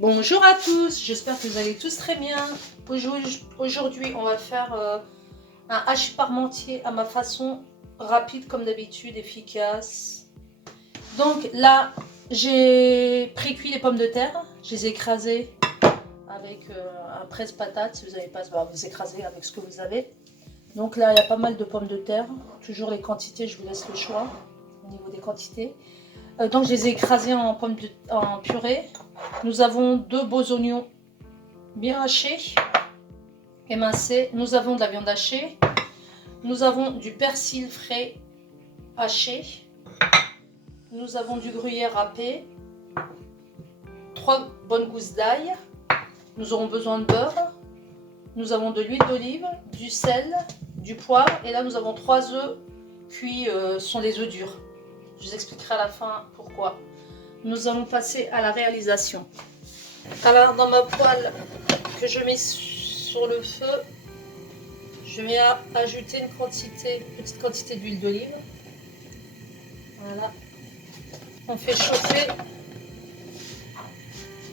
Bonjour à tous, j'espère que vous allez tous très bien. Aujourd'hui, on va faire un hachis parmentier à ma façon, rapide comme d'habitude, efficace. Donc là, j'ai pré-cuit les pommes de terre, je les ai écrasées avec un presse-patate. Si vous n'avez pas, vous écrasez avec ce que vous avez. Donc là, il y a pas mal de pommes de terre. Toujours les quantités, je vous laisse le choix au niveau des quantités. Donc je les ai écrasées en purée. Nous avons 2 beaux oignons bien hachés, émincés. Nous avons de la viande hachée. Nous avons du persil frais haché. Nous avons du gruyère râpé. 3 bonnes gousses d'ail. Nous aurons besoin de beurre. Nous avons de l'huile d'olive, du sel, du poivre. Et là, nous avons 3 œufs cuits, ce sont des œufs durs. Je vous expliquerai à la fin pourquoi. Nous allons passer à la réalisation. Alors, dans ma poêle que je mets sur le feu, je vais ajouter une petite quantité d'huile d'olive. Voilà. On fait chauffer.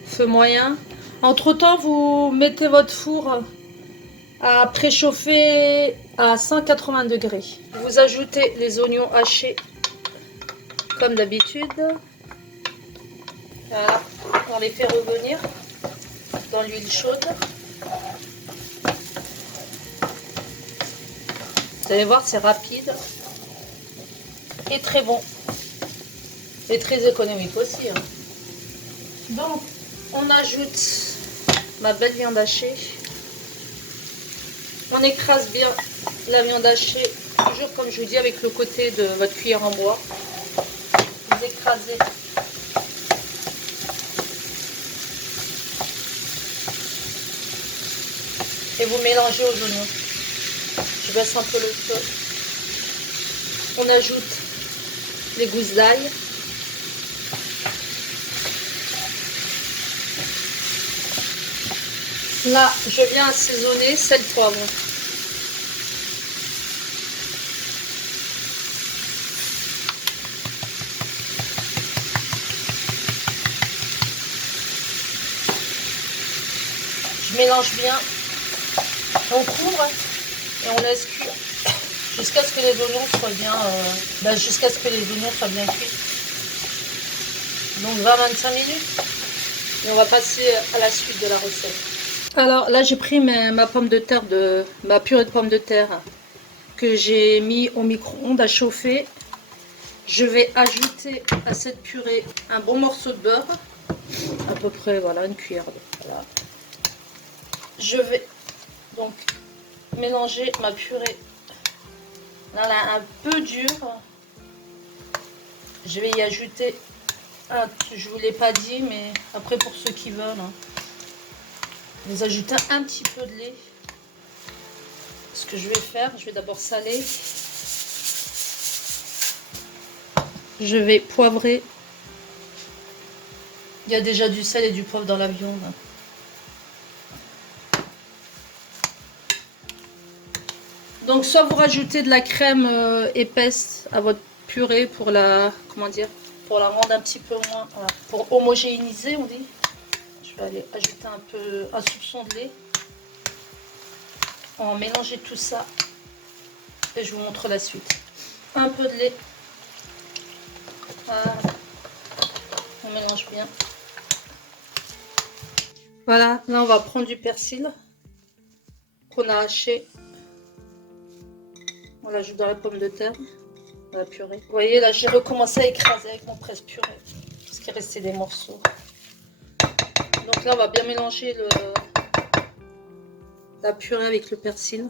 Feu moyen. Entre temps, vous mettez votre four à préchauffer à 180 degrés. Vous ajoutez les oignons hachés comme d'habitude. Voilà. On les fait revenir dans l'huile chaude. Vous allez voir, c'est rapide et très bon. Et très économique aussi. Hein. Donc, on ajoute ma belle viande hachée. On écrase bien la viande hachée, toujours comme je vous dis, avec le côté de votre cuillère en bois. Vous écrasez. Et vous mélangez aux oignons. Je baisse un peu le feu. On ajoute les gousses d'ail. Là, je viens assaisonner sel, poivre. Je mélange bien. On couvre et on laisse cuire jusqu'à ce que les oignons soient bien, cuits. Donc 20-25 minutes. Et on va passer à la suite de la recette. Alors là, j'ai pris ma purée de pommes de terre que j'ai mis au micro-ondes à chauffer. Je vais ajouter à cette purée un bon morceau de beurre, à peu près voilà une cuillère. Voilà. Je vais donc mélanger ma purée. Là, elle est un peu dure. Je vais y ajouter je vous l'ai pas dit, mais après pour ceux qui veulent, hein, vous ajoutez un petit peu de lait. Ce que je vais faire, je vais d'abord saler. Je vais poivrer. Il y a déjà du sel et du poivre dans la viande. Donc soit vous rajoutez de la crème épaisse à votre purée pour la rendre un petit peu moins, voilà, pour homogénéiser, on dit. Je vais aller ajouter un soupçon de lait. On va mélanger tout ça et je vous montre la suite. Un peu de lait. Voilà. On mélange bien. Voilà, là on va prendre du persil qu'on a haché. On l'ajoute dans la pomme de terre, dans la purée. Vous voyez, là j'ai recommencé à écraser avec mon presse-purée parce qu'il restait des morceaux. Donc là on va bien mélanger la purée avec le persil.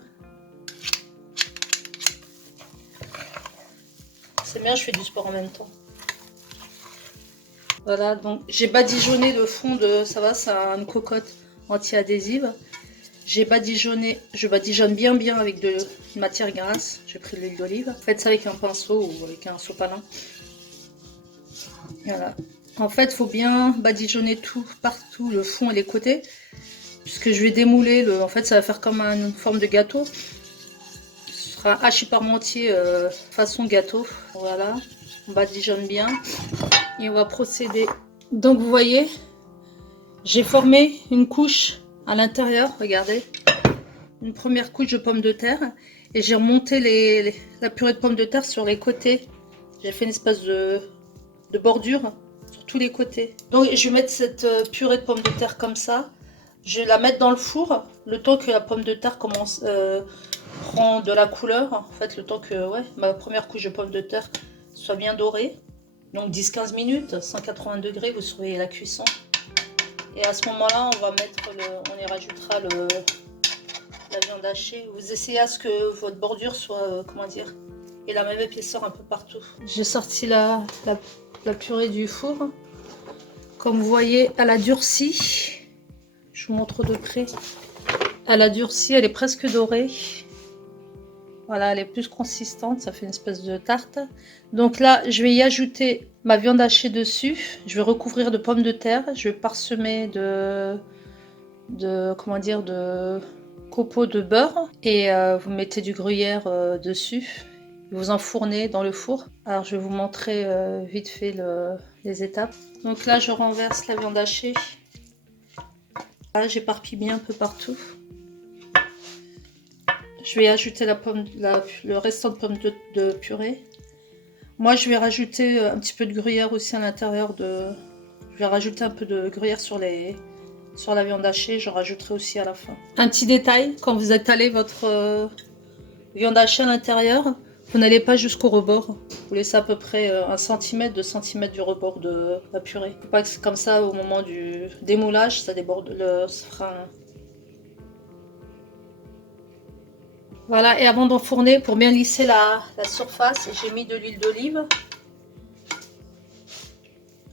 C'est bien, je fais du sport en même temps. Voilà, donc j'ai badigeonné le fond de, ça va, c'est une cocotte anti-adhésive. Je badigeonne bien avec de matière grasse. J'ai pris de l'huile d'olive. Faites ça avec un pinceau ou avec un sopalin. Voilà. En fait, il faut bien badigeonner tout, partout, le fond et les côtés. Puisque je vais démouler, en fait, ça va faire comme une forme de gâteau. Ce sera un hachis parmentier façon gâteau. Voilà. On badigeonne bien. Et on va procéder. Donc, vous voyez, J'ai formé une couche à l'intérieur, regardez. Une première couche de pommes de terre. Et j'ai remonté la purée de pommes de terre sur les côtés. J'ai fait une espèce de bordure sur tous les côtés. Donc je vais mettre cette purée de pommes de terre comme ça. Je vais la mettre dans le four le temps que la pomme de terre commence prend de la couleur. En fait, le temps que ma première couche de pommes de terre soit bien dorée. Donc 10-15 minutes, 180 degrés, vous surveillez la cuisson. Et à ce moment-là, on y rajoutera la viande hachée. Vous essayez à ce que votre bordure soit, ait la même épaisseur un peu partout. J'ai sorti la purée du four. Comme vous voyez, elle a durci. Je vous montre de près. Elle a durci, elle est presque dorée. Voilà, elle est plus consistante, ça fait une espèce de tarte. Donc là, je vais y ajouter ma viande hachée dessus. Je vais recouvrir de pommes de terre. Je vais parsemer de copeaux de beurre. Et vous mettez du gruyère dessus. Vous enfournez dans le four. Alors, je vais vous montrer vite fait les étapes. Donc là, je renverse la viande hachée. Là, j'éparpille bien un peu partout. Je vais ajouter le restant de pommes de purée. Moi, je vais rajouter un petit peu de gruyère aussi à l'intérieur Je vais rajouter un peu de gruyère sur la viande hachée. Je rajouterai aussi à la fin. Un petit détail, quand vous étalez votre viande hachée à l'intérieur, vous n'allez pas jusqu'au rebord. Vous laissez à peu près 1 cm, 2 cm du rebord de la purée. Il ne faut pas que c'est comme ça au moment du démoulage, ça déborde Voilà, et avant d'enfourner, pour bien lisser la surface, j'ai mis de l'huile d'olive.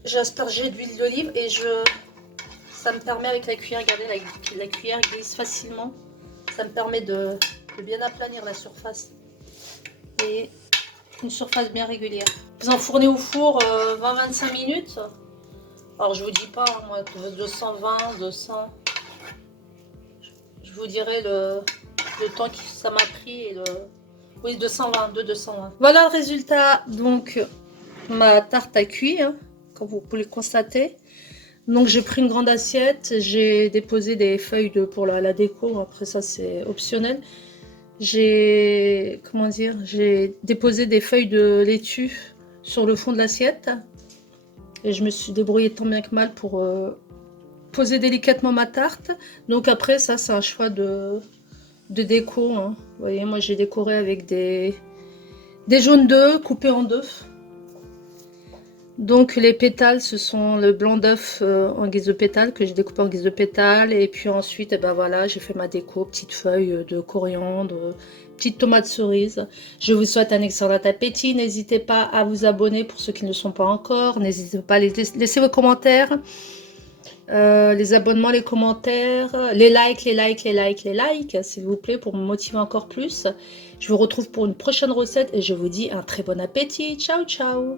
J'ai aspergé d'huile d'olive et ça me permet avec la cuillère, regardez, la cuillère glisse facilement. Ça me permet de bien aplanir la surface. Et une surface bien régulière. Vous enfournez au four 20-25 minutes. Alors je vous dis pas, moi, 220, 200. Je vous dirai le temps que ça m'a pris et oui, 220. Voilà le résultat. Donc ma tarte a cuit, hein, comme vous pouvez le constater. Donc j'ai pris une grande assiette, j'ai déposé des feuilles pour la déco. Après ça c'est optionnel. J'ai déposé des feuilles de laitue sur le fond de l'assiette et je me suis débrouillée tant bien que mal pour poser délicatement ma tarte. Donc après ça c'est un choix de déco, hein. Vous voyez, moi j'ai décoré avec des jaunes d'œufs coupés en deux. Donc les pétales, ce sont le blanc d'œuf en guise de pétales que j'ai découpé en guise de pétales. Et puis ensuite, et ben voilà, j'ai fait ma déco, petites feuilles de coriandre, petites tomates cerises. Je vous souhaite un excellent appétit. N'hésitez pas à vous abonner pour ceux qui ne le sont pas encore. N'hésitez pas à laisser vos commentaires. Les abonnements, les commentaires, les likes, s'il vous plaît, pour me motiver encore plus. Je vous retrouve pour une prochaine recette et je vous dis un très bon appétit. Ciao, ciao!